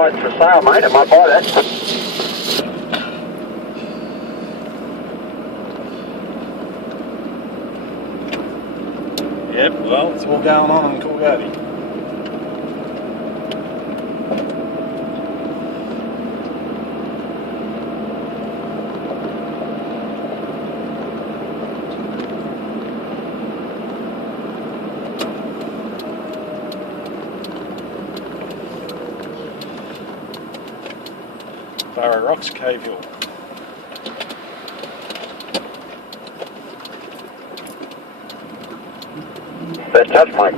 side's for sale, mate. I might buy that. Yep, well, it's all going on in Coolgardie. Barrow Rocks, Cave Hill. First touch, mate.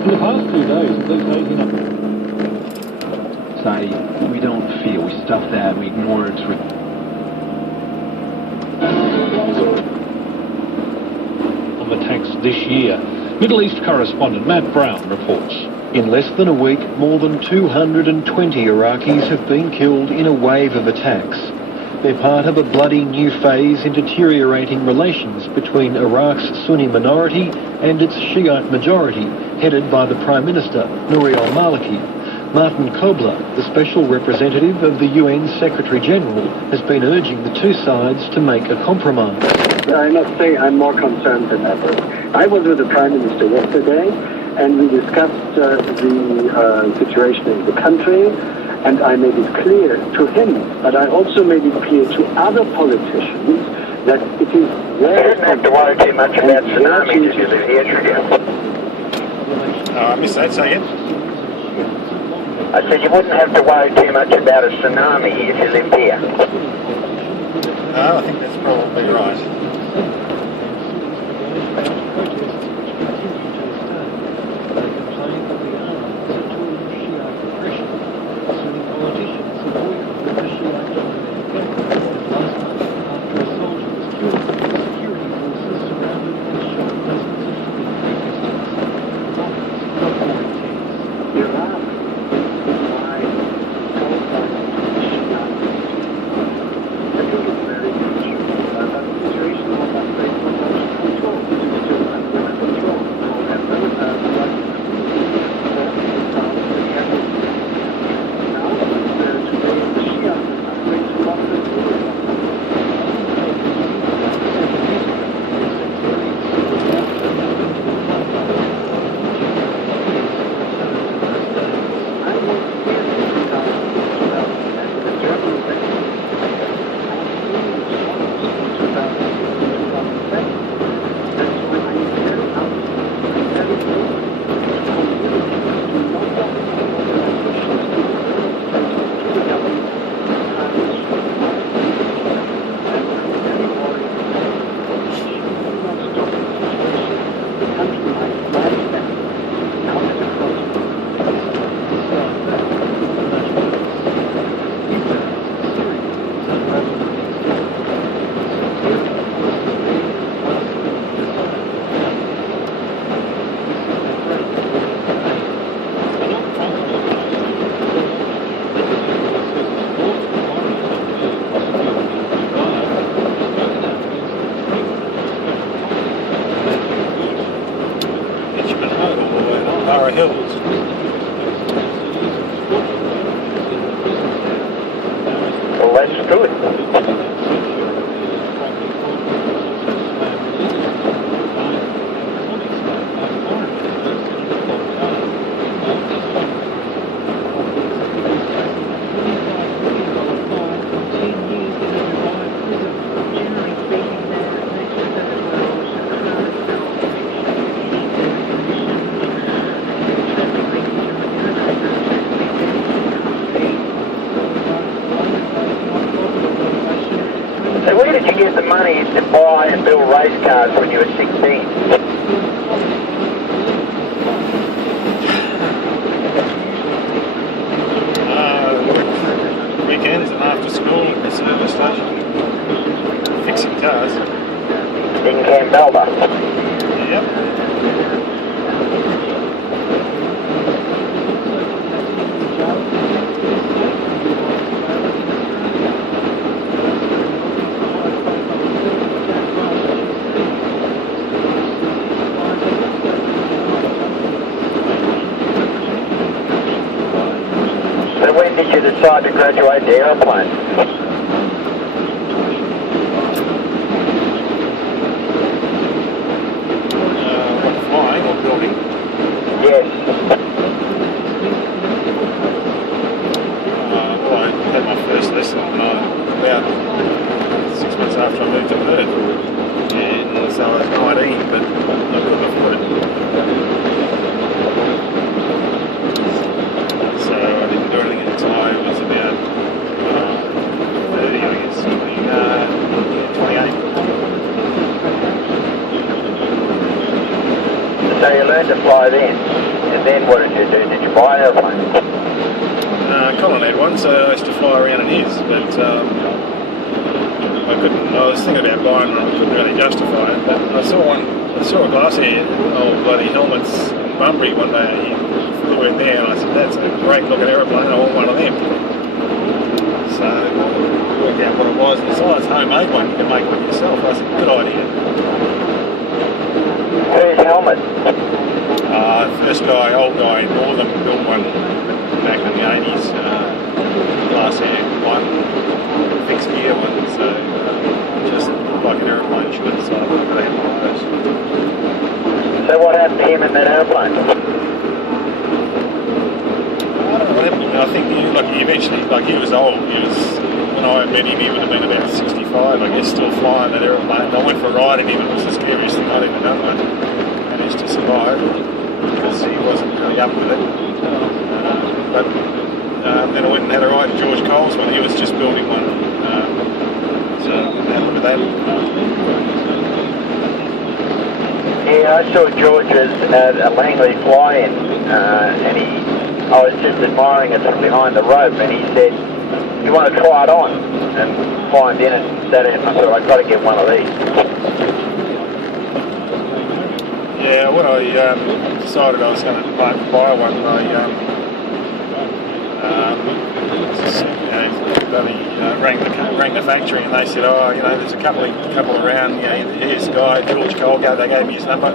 In the past 2 days, at least 89. Say, we don't feel, we stuff that, we ignore it. On attacks this year. Middle East correspondent Matt Brown reports. In less than a week, more than 220 Iraqis have been killed in a wave of attacks. They're part of a bloody new phase in deteriorating relations between Iraq's Sunni minority and its Shiite majority, headed by the Prime Minister, Nouri al-Maliki. Martin Kobler, the special representative of the UN Secretary-General, has been urging the two sides to make a compromise. I must say I'm more concerned than ever. I was with the Prime Minister yesterday, and we discussed the situation in the country, and I made it clear to him, but I also made it clear to other politicians that it is You don't have to worry too much about tsunamis if you live here, should you? I missed that, say again. I said you wouldn't have to worry too much about a tsunami if you lived here. No, I think that's probably right. situation money to buy and build race cars when you were 16? Weekends and after school at the service station, fixing cars. In Campbell. Yep. So when did you decide to graduate the aeroplane? Flying or building? Yes. Well, I had my first lesson about 6 months after I moved to Perth. And so I was 19, but I couldn't afford it. So I didn't do anything until I was about 30, I guess, 28. So you learned to fly then, and then what did you do? Did you buy an aeroplane? Colin had one, so I used to fly around in his, but I was thinking about buying one, I couldn't really justify it, but I saw a glasshead, old bloody helmets in Bunbury one day, and he flew in there, and I said, that's a great looking aeroplane, I want one of them. So I worked out what it was, and besides homemade one, you can make one yourself. I said, good idea. Where's helmet? First guy, old guy in Northern, built one back in the 80s, glasshead one, fixed gear one, so just like an aeroplane should, so I've got to have one of those. So what happened to him in that aeroplane? I don't know what happened to him. I think he eventually, he was old. When I met him, he would have been about 65, I guess, still flying that aeroplane. I went for a ride in him, and it was the scariest thing I'd ever done. I managed to survive because he wasn't really up with it. But then I went and had a ride in George Cole's one. He was just building one. So had a look at that. Yeah, I saw George's at a Langley fly-in, and I was just admiring it from behind the rope, and he said, you want to try it on? And climbed in and sat in, and I thought, I've got to get one of these. Yeah, when I decided I was going to buy one, rang the factory, and they said, oh, there's a couple around, here's the guy, George Coolgardie, they gave me his number.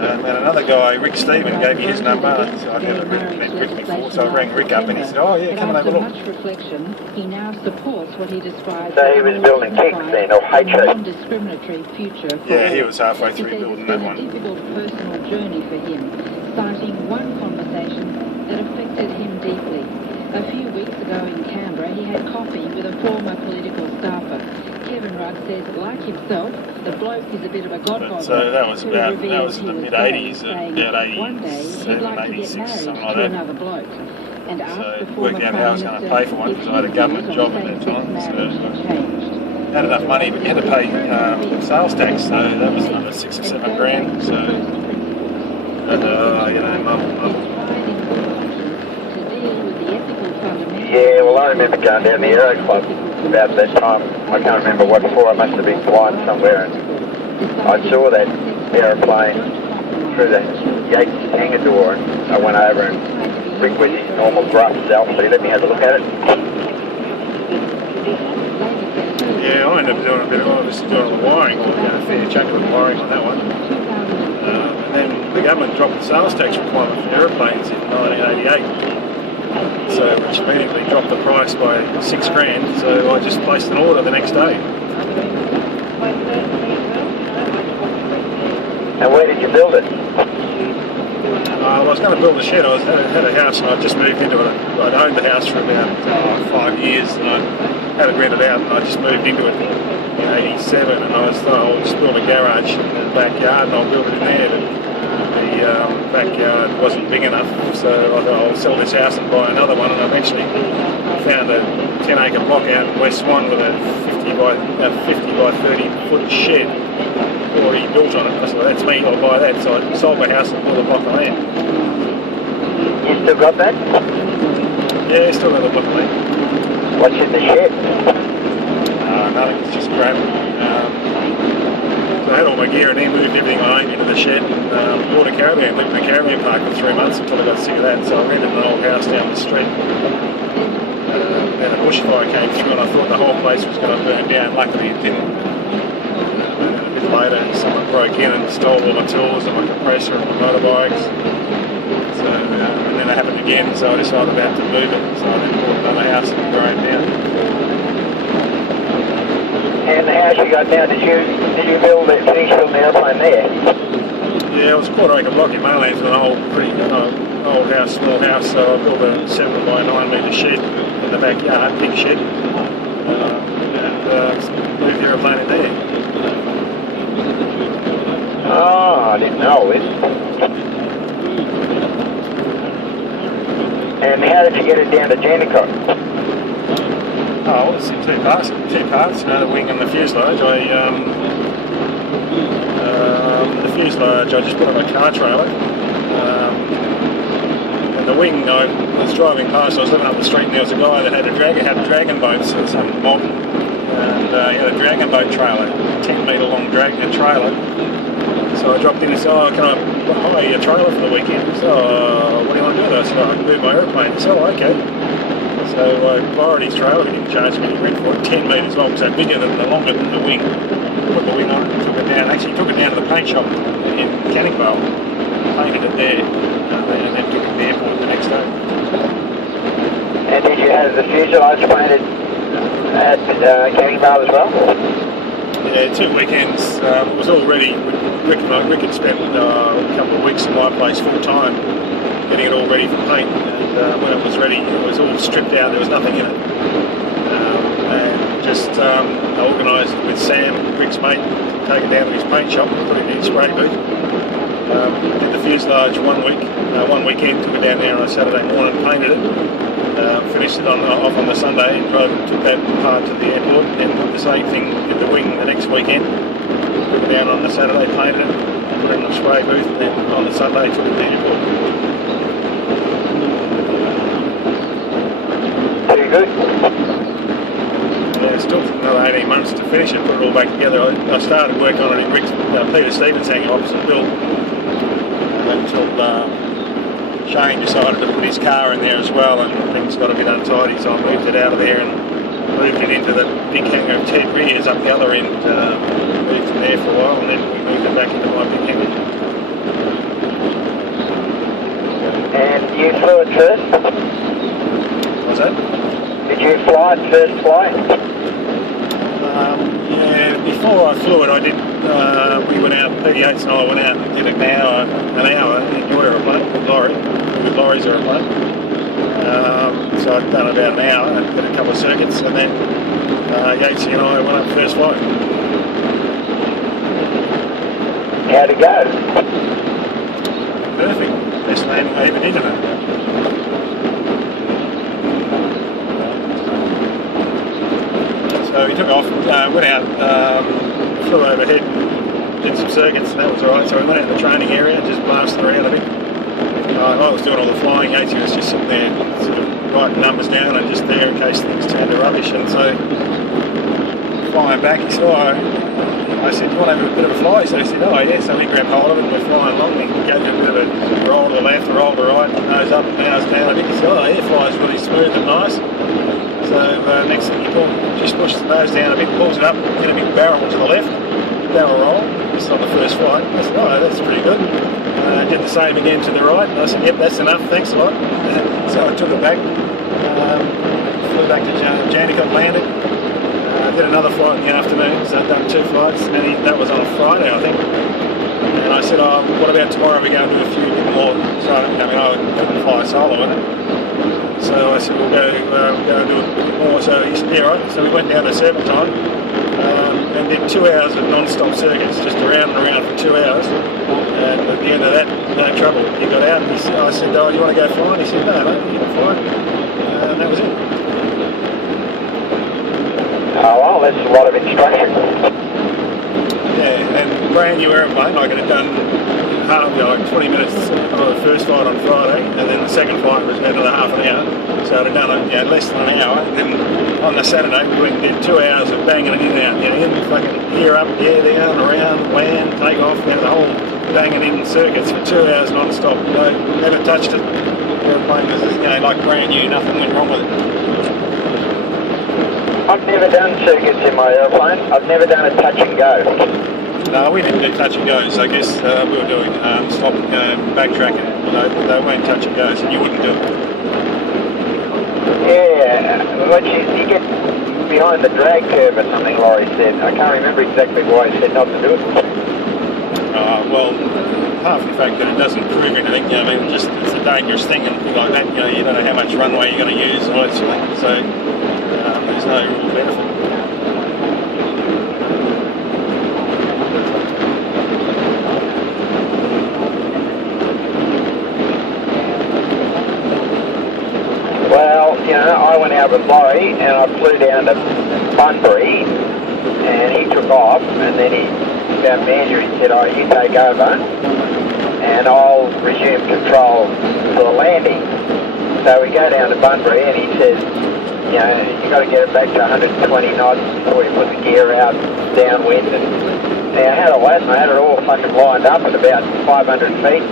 And another guy, Rick Stephen, gave me his number. So I'd never met Rick before, so I rang Rick up and he said, oh yeah, come and have a look. Much reflection, he now supports what he describes So he was building kicks then, or HO. non-discriminatory future. Yeah, he was halfway through building that one. It was a difficult personal journey for him, citing one conversation that affected him deeply. A few weeks ago in Canberra, he had coffee with a former political staffer. Kevin Rudd says, like himself, the bloke is a bit of a godfather. So that was in the mid-80s, about One day, he'd 87, like to get 86, married something to like that. another bloke. And asked the So former worked out how I was going to pay for one because I had a government job at that time. So I had enough money, but you had to pay sales tax, so that was another 6 or 7 grand. So, and Mum. Yeah, well, I remember going down the Aero Club about that time. I can't remember what for. I must have been flying somewhere, and I saw that aeroplane through the Yates hangar door, and I went over, and Rick with his normal gruff self, so he let me have a look at it. Yeah, I ended up doing a bit of obviously doing all the wiring, a fair chunk of the wiring on that one. And then the government dropped the sales tax requirement for aeroplanes in 1988. So which immediately dropped the price by 6 grand, so I just placed an order the next day. And where did you build it? I was going to build a shed. I had a house and I just moved into it. I'd owned the house for about 5 years and I had it rented out and I just moved into it in 87 and I thought I'll just build a garage in the backyard and I'll build it in there. But backyard wasn't big enough, so I thought I'll sell this house and buy another one, and I've actually found a 10-acre block out in West Swan with a 50 by 30 foot shed already built on it. I thought, that's me, I'll buy that. So I sold my house and bought a block of land. You still got that? Yeah, still got the block of land. What's in the shed? Nothing, it's just crap. So I had all my gear in there, moved everything I owned into the shed, bought a caravan, lived in a caravan park for 3 months until I got sick of that, so I rented an old house down the street. Then a bushfire came through and I thought the whole place was going to burn down. Luckily it didn't. And a bit later someone broke in and stole all my tools and my compressor and my motorbikes. So, and then it happened again, so I decided I had to move it. So I then bought another house and grown down. And the house you got now, did you finish building the airplane there? Yeah, it was a quarter-acre block in Maylands with an old house, small house, so I built a 7 by 9 metre shed in the backyard, big shed, and moved the aeroplane in there. Oh, I didn't know it. And how did you get it down to Jandakot? Oh, it's in two parts, the wing and the fuselage. The fuselage I just put on a car trailer. And the wing, I was driving past, I was living up the street and there was a guy that had dragon boats, some mob, and he had a dragon boat trailer, 10 metre long dragon trailer. So I dropped in and said, can I hire your trailer for the weekend? He said, what do you want to do with it? I said, I can move my aeroplane. He said, okay. So I borrowed his trailer, he didn't charge me any rent for it, 10 metres long, so longer than the wing. Put the wing on it, took it down, actually took it down to the paint shop in Canningvale, painted it there, and then took it to the airport the next day. And did you have the fuselage painted at Canningvale as well? Yeah, 2 weekends. It was all ready. Rick had spent a couple of weeks in my place full time getting it all ready for paint. And when it was ready, it was all stripped out. There was nothing in it. And just I organised with Sam, Rick's mate, to take it down to his paint shop and put it in his spray booth. Did the fuselage one weekend, took it down there on a Saturday morning, painted it. Finished it off on the Sunday and took that part to the airport, and then did the same thing, did the wing the next weekend. Took it down on the Saturday, painted it, put it in the spray booth, and then on the Sunday took it to the airport. Pretty good. Yeah, it still took another 18 months to finish it, put it all back together. I started work on it in Rick's, Peter Stevens hangar opposite Bill, until Shane decided to put his car in there as well, and things got a bit untidy, so I moved it out of there and moved it into the big hangar of Ted Rears up the other end. Moved it there for a while, and then we moved it back into my big hangar. And you flew it first? What's that? Did you fly it first flight? Yeah, before I flew it, I did. We went out. Peter Yates and I went out and did an hour in your aeroplane, with Laurie's aeroplane. So I'd done about an hour and did a couple of circuits, and then Yatesy and I went up first flight. How'd it go? Perfect. Best landing I ever did in it. So we took off, went out, flew overhead, did some circuits, and that was alright. So we went out in the training area and just blasted around a bit. I was doing all the flying, Yatesy was just sitting there sort of writing numbers down and just there in case things turned to rubbish. And so flying back, he said, I said, do you want to have a bit of a fly? So he said, oh yeah. So we grabbed hold of it and we're flying along. We gave it a bit of a roll to the left, a roll to the right, nose up, nose down a bit. He said, oh, air flies really smooth and nice. So next thing you just push the nose down a bit, pulls it up, get a big barrel to the left, barrel roll. This is on the first flight. I said, oh, that's pretty good. Did the same again to the right. And I said, yep, that's enough, thanks a lot. So I took it back, flew back to Jandakot, landed. Did another flight in the afternoon, so I'd done 2 flights, and that was on a Friday, I think. And I said, what about tomorrow? We go and do a few more. So I couldn't fly solo with it. So I said, we'll go and do a bit more. So he said, yeah, right. So we went down to Serpentine and did 2 hours of non-stop circuits, just around and around for 2 hours. And at the end of that, no trouble. He got out and I said, oh, you want to go flying? He said, no, you can fly. And that was it. Oh, well, that's a lot of instruction. Yeah, and brand new aeroplane. I could have done like 20 minutes on the first flight on Friday, and then the second flight was about another half an hour. So I'd have done less than an hour. And then on the Saturday, we went and did 2 hours of banging it in and out. In fucking gear up, gear down, around, land, take off, the whole banging in circuits for 2 hours non-stop. I never touched it. The aeroplane was like brand new, nothing went wrong with it. I've never done circuits in my aeroplane. I've never done a touch and go. No, we didn't do touch and goes. I guess we were doing stop, backtracking. They weren't touch and goes, and you wouldn't do it. Yeah, but you get behind the drag curve or something, Laurie said. I can't remember exactly why he said not to do it. Well, apart from the fact that it doesn't prove anything, I mean, just it's a dangerous thing and things like that. You don't know how much runway you're going to use and all that sort of thing. So there's no real benefit. Well, I went out with Laurie and I flew down to Bunbury and he took off and then he found me and he said, oh, you take over and I'll resume control for the landing. So we go down to Bunbury and he says, you got to get it back to 120 knots before you put the gear out downwind. And I had it all fucking lined up at about 500 feet.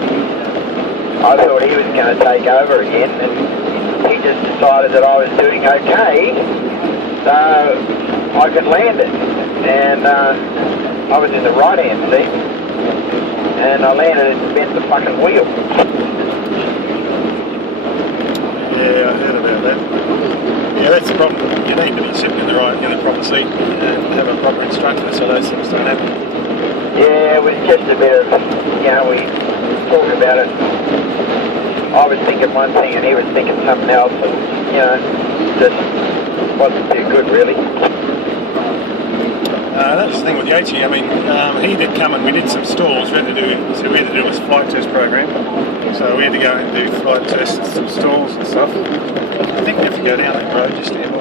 I thought he was going to take over again and he just decided that I was doing okay, so I could land it. And I was in the right-hand seat, and I landed and bent the fucking wheel. Yeah, I heard about that. Yeah, that's the problem. You need to be sitting in the proper seat and have a proper instructor so those things don't happen. Yeah, it was just a bit of, we talked about it. I was thinking one thing and he was thinking something else, and, just wasn't too good, really. That's the thing with Yachty. I mean, he did come and we did some stalls. We had to do his flight test program. So we had to go and do flight tests, some stalls and stuff. I think if you go down that road, just stand by.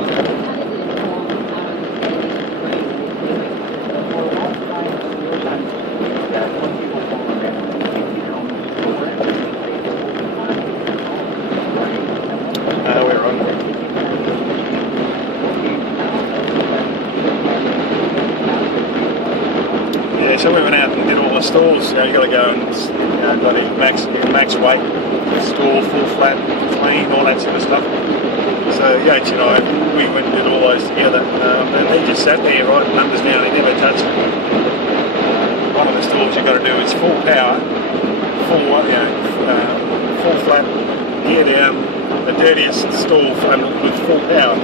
We're on. Yeah, so we went out and did all the stalls. You got to go and bloody max weight, stall, full flat, clean, all that sort of stuff. So Yates and I, we went and did all those together. And he just sat there, right, numbers down. He never touched it. One of the stalls you got to do is full power, full flat, gear down. The dirtiest stall with full power.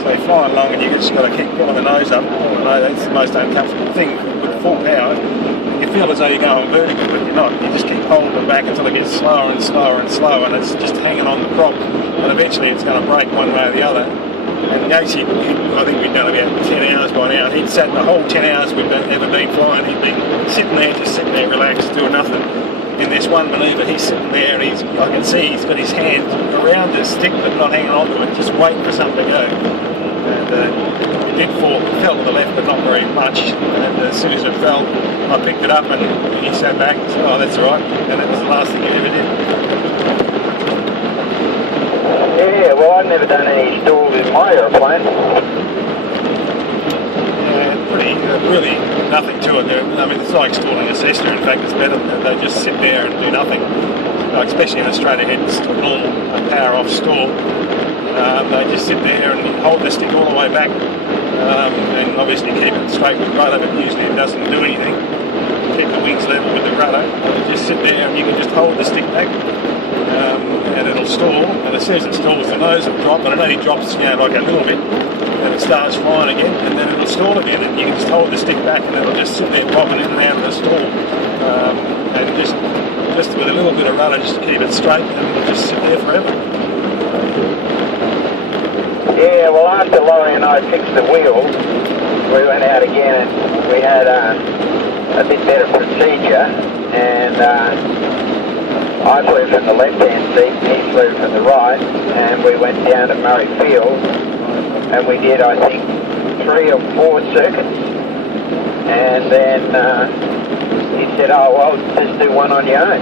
So you're flying along and you just got to keep pulling the nose up. That's the most uncomfortable thing with full power. You feel as though you're going vertical, but you're not. You just keep holding it back until it gets slower and slower and slower, and it's just hanging on the prop. But eventually it's going to break one way or the other. And Yachty, I think we'd done about 10 hours by now. He'd sat the whole 10 hours we've ever been flying. He'd been sitting there, relaxed, doing nothing. In this one maneuver, he's sitting there and I can see he's got his hands around the stick but not hanging on to it, just waiting for something to go. And it did fall, it fell to the left but not very much. And as soon as it fell, I picked it up and he sat back and said, oh, that's all right. And that was the last thing he ever did. Yeah, well, I've never done any stalls in my aeroplane. Really nothing to it. I mean, it's like stalling a Cessna. In fact, it's better. They just sit there and do nothing. Especially in a straight ahead, normal power off stall. They just sit there and hold the stick all the way back, and obviously keep it straight with rudder. But usually it doesn't do anything. Keep the wings level with the rudder. Just sit there and you can just hold the stick back, and it'll stall. And as soon as it stalls, the nose will drop, and it only drops, like a little bit. And it starts flying again, and then it'll stall again, and you can just hold the stick back, and it'll just sit there popping in and out of the stall, and just with a little bit of rudder, just to keep it straight, and it'll just sit there forever. after Laurie and I fixed the wheel, we went out again and we had a bit better procedure, and I flew from the left-hand seat, he flew from the right, and we went down to Murray Field, and we did, I think, 3 or 4 circuits, and then he said, oh, well, just do one on your own.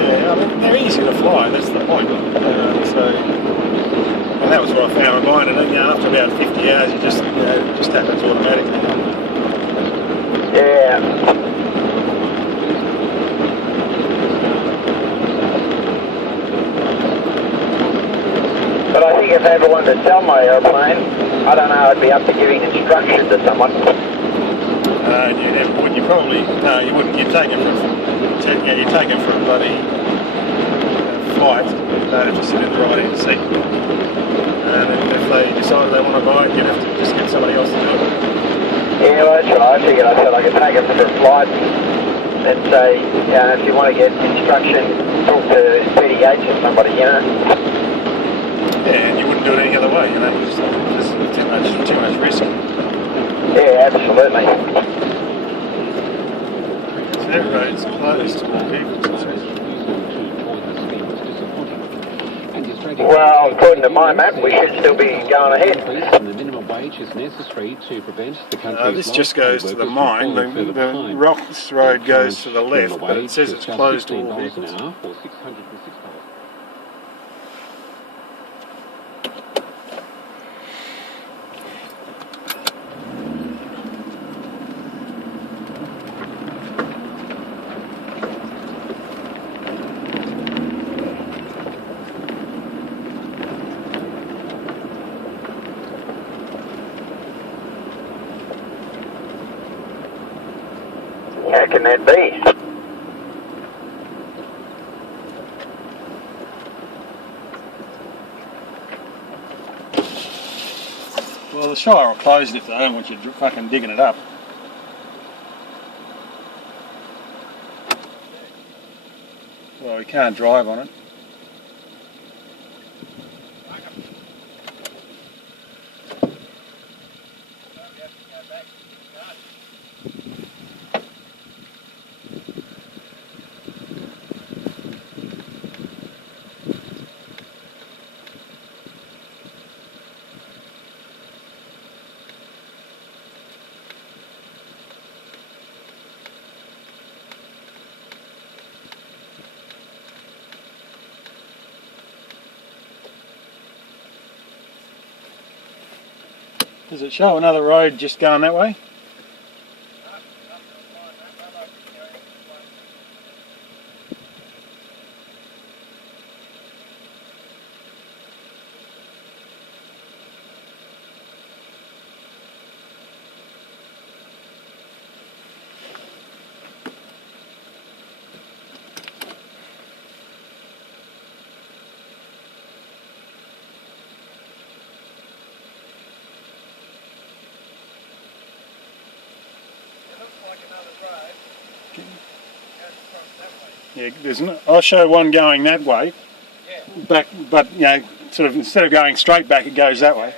Yeah, I mean, they're easy to fly, that's the point. And that was what I found with mine, and then, after about 50 hours, it just happens automatically. Yeah. But I think if I ever wanted to sell my airplane, I don't know, I'd be up to giving instruction to someone. You probably, no, you wouldn't. You'd take it for a bloody flight. They'd have to sit in the right hand seat. And if they decided they want to buy it, you'd have to just get somebody else to do it. Yeah, well, that's right. I figured I said I could take it for a flight and say, if you want to get instruction, talk to PDH or somebody, Yeah, and you wouldn't do it any other way, It's just too much risk. Yeah, absolutely. So that road's closed to all vehicles. Well, according to my map, we should still be going ahead. The minimum wage is necessary to prevent the country's This just goes to the mine. The Rocks Road goes to the left, but it says it's closed to all vehicles. How can that be? Well, the Shire will close it if they don't want you fucking digging it up. Well, we can't drive on it. Does it show another road just going that way? Yeah, I'll show one going that way. Back, but sort of instead of going straight back, it goes that way.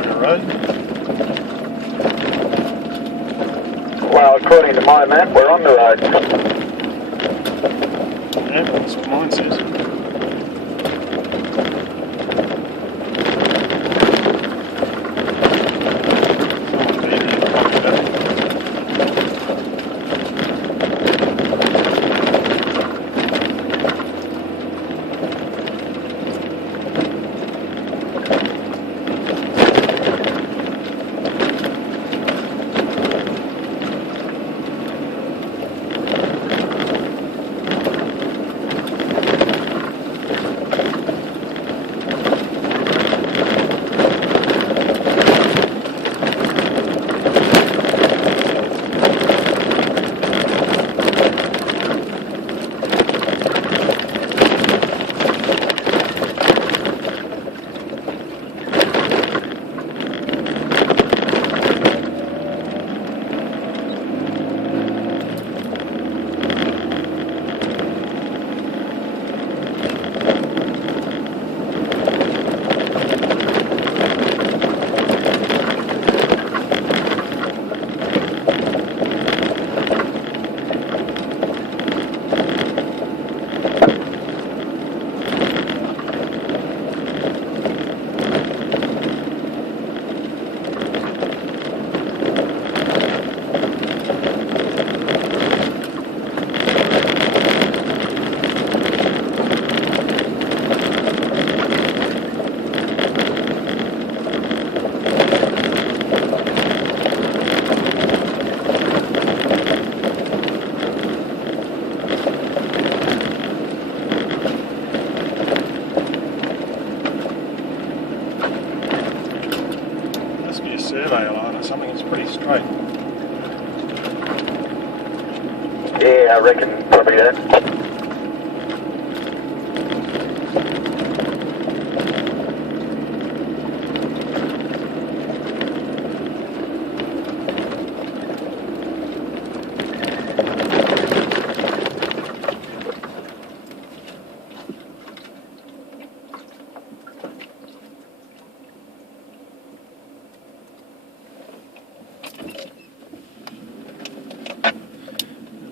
on the road. Well, according to my map, we're on the road. Yeah, that's what mine says. Someone's been here probably better. Surveyor line or something, it's pretty straight. Yeah, I reckon probably that.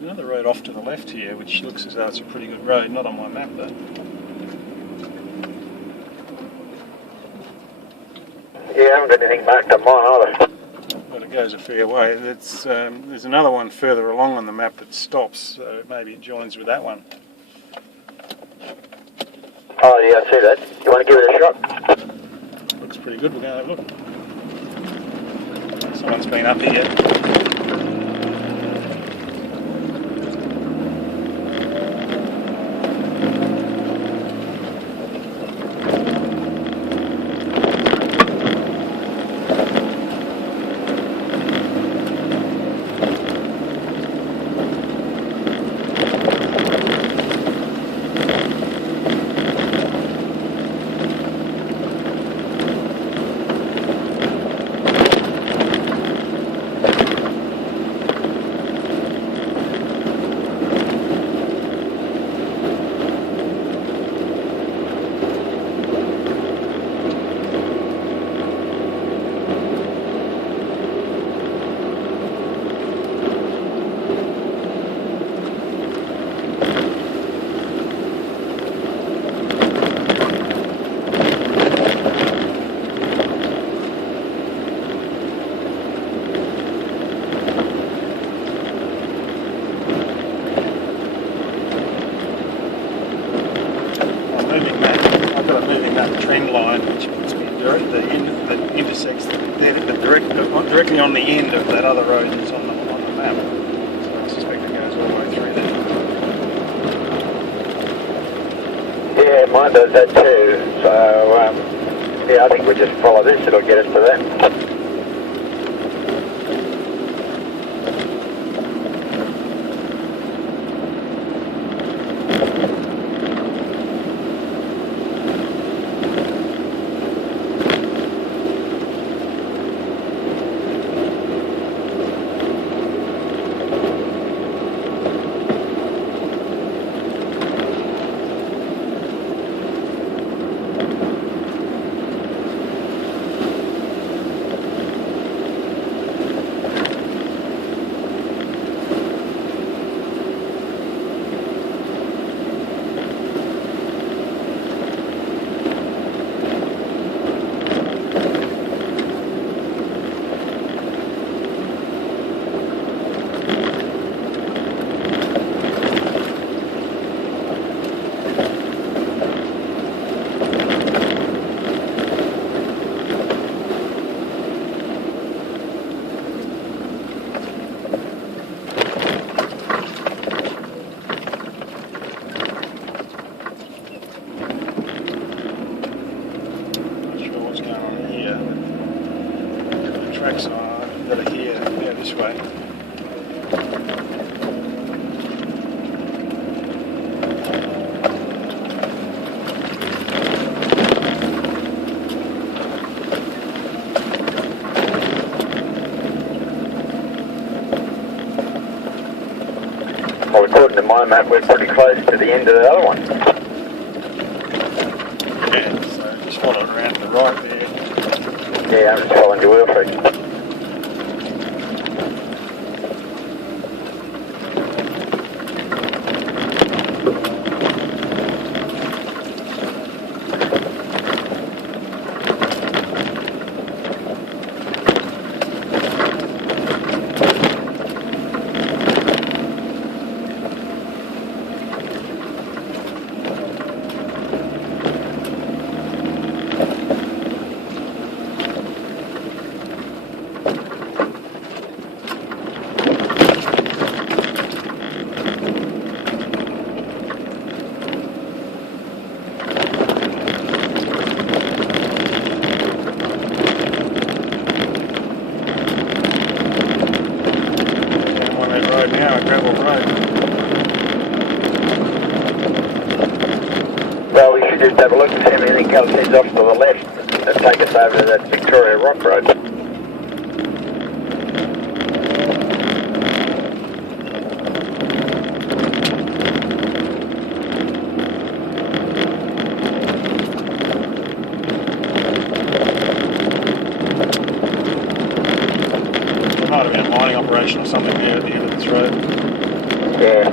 Another road off to the left here, which looks as though it's a pretty good road, not on my map though. Yeah, I haven't got anything marked on mine either. But it goes a fair way. There's another one further along on the map that stops, so maybe it joins with that one. Oh yeah, I see that. You want to give it a shot? Looks pretty good, we're going to have a look. Someone's been up here. Trend line, which puts me that intersects directly on the end of that other road that's on the map. So I suspect it goes all the way through there. Yeah, mine does that too. So yeah, I think we just follow this. It'll get us to that. this way. Well, according to my map, we're pretty close to the end of the other one. Yeah, so just follow it around to the right there. Yeah, I'm just following your wheel freak. Now a gravel road. Well, we should just have a look and see if anything else heads off to the left and take us over to that Victoria Rock Road. There might have been a mining operation or something there at the end of this road. Yeah.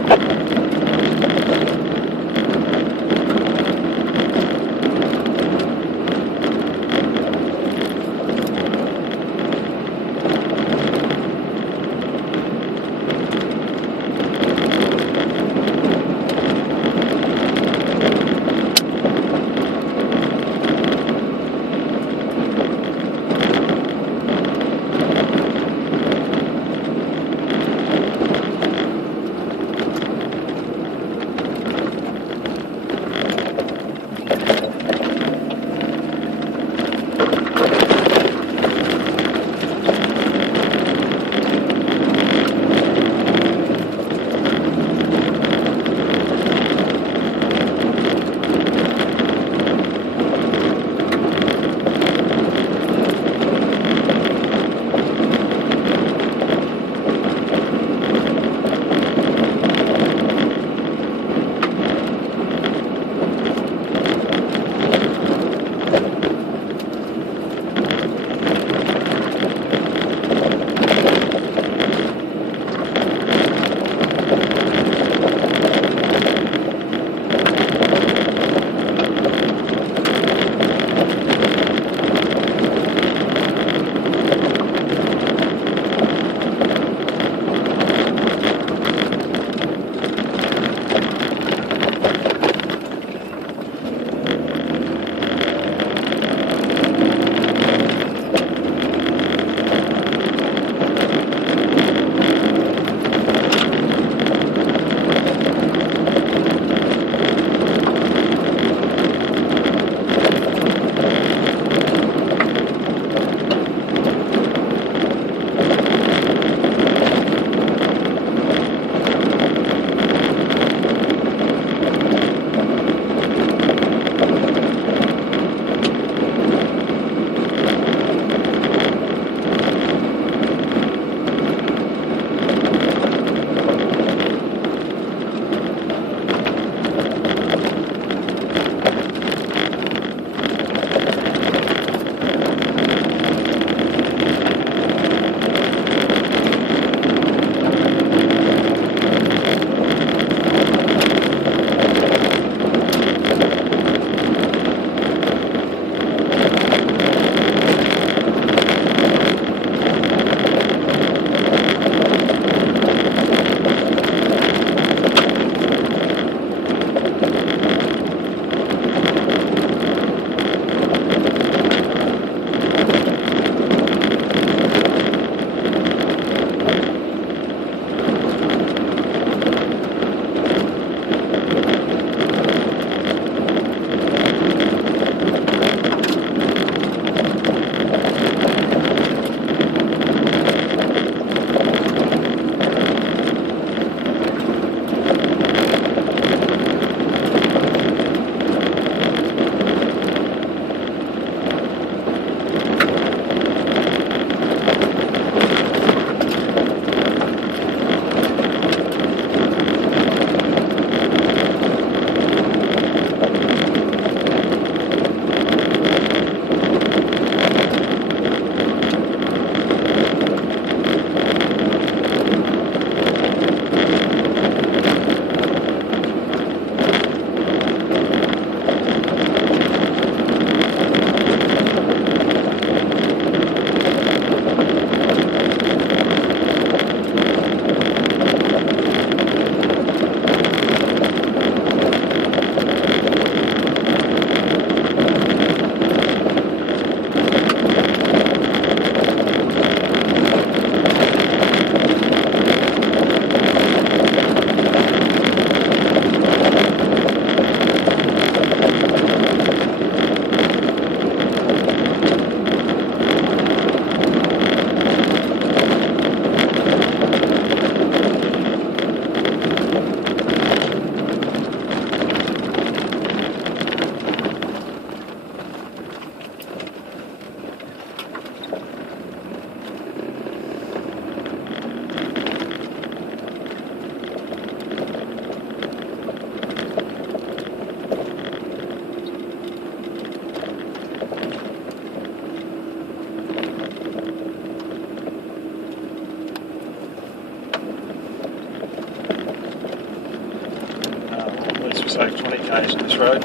this road.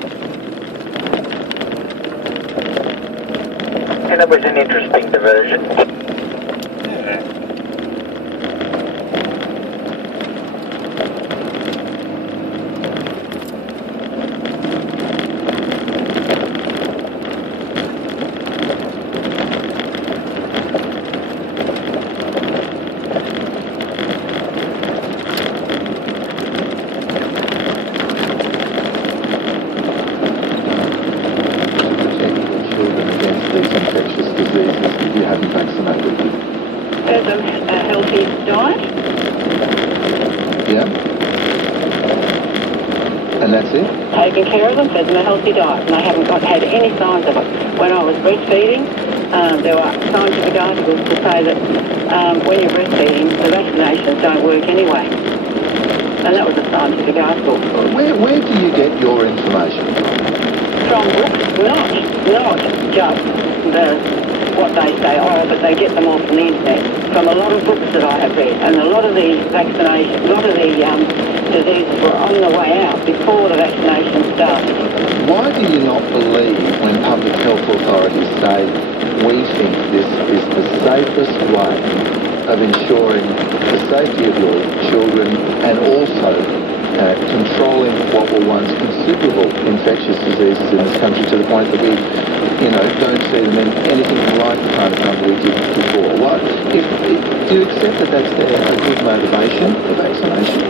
And it was an interesting diversion. Yeah. Taking care of them, fed them a healthy diet, and they haven't had any signs of it. When I was breastfeeding, there were scientific articles to say that when you're breastfeeding, the vaccinations don't work anyway. And that was a scientific article. Where do you get your information from? Books, not just what they say, but they get them all from the internet, from a lot of books that I have read, and a lot of the vaccinations, a lot of the diseases were on the way out before the vaccination started. Why do you not believe when public health authorities say we think this is the safest way of ensuring the safety of your children and also controlling what were once considerable infectious diseases in this country to the point that we, don't see them in anything like the kind of number we did before? Do you accept that that's a good motivation for vaccination?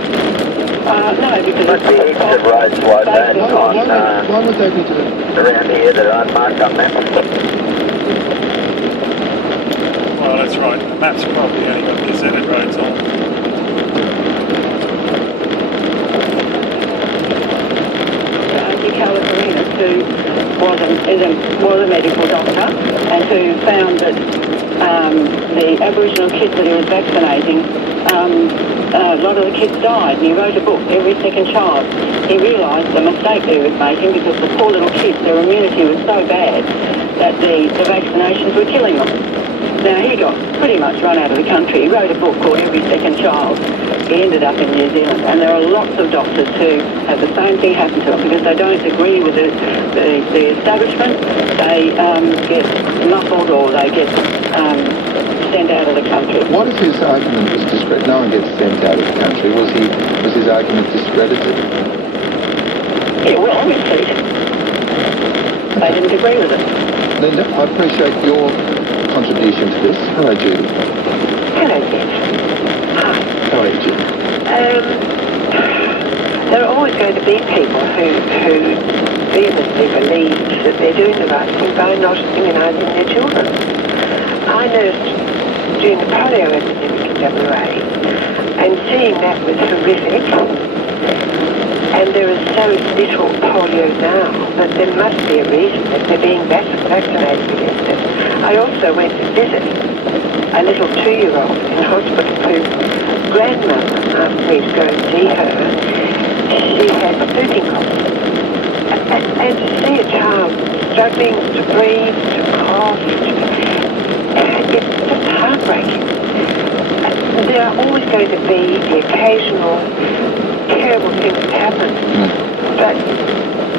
No, because must be heaps of roads like that why would they be doing around here that are unmarked on maps. Well, that's right. The maps probably only got gazetted roads on. Californians, who was a medical doctor and who found that the Aboriginal kids that he was vaccinating, a lot of the kids died, and he wrote a book, Every Second Child. He realised the mistake he was making because the poor little kids, their immunity was so bad that the vaccinations were killing them. Now, he got pretty much run out of the country. He wrote a book called Every Second Child. He ended up in New Zealand, and there are lots of doctors who have the same thing happen to them because they don't agree with the establishment. They get muffled or they get sent out of the country. What if his argument was discredited? No one gets sent out of the country. Was his argument discredited? Yeah, well, obviously. They didn't agree with it. Linda, I appreciate your contribution to this. Hello, Judy. Hello, Jeff. Hi. How are you, Judy? There are always going to be people who vehemently believe that they're doing the right thing by not immunising their children. I nursed during the polio epidemic in WA, and seeing that was horrific. And there is so little polio now that there must be a reason that they're being vaccinated against it. I also went to visit a little 2-year-old in hospital whose grandmother asked me to go and see her. She had whooping cough. And to see a child struggling to breathe, to cough, it's just heartbreaking. There are always going to be the occasional terrible things that happen. But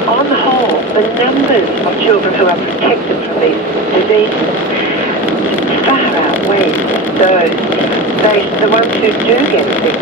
on the whole, the numbers of children who are protected from these diseases far outweigh the ones who do get sick.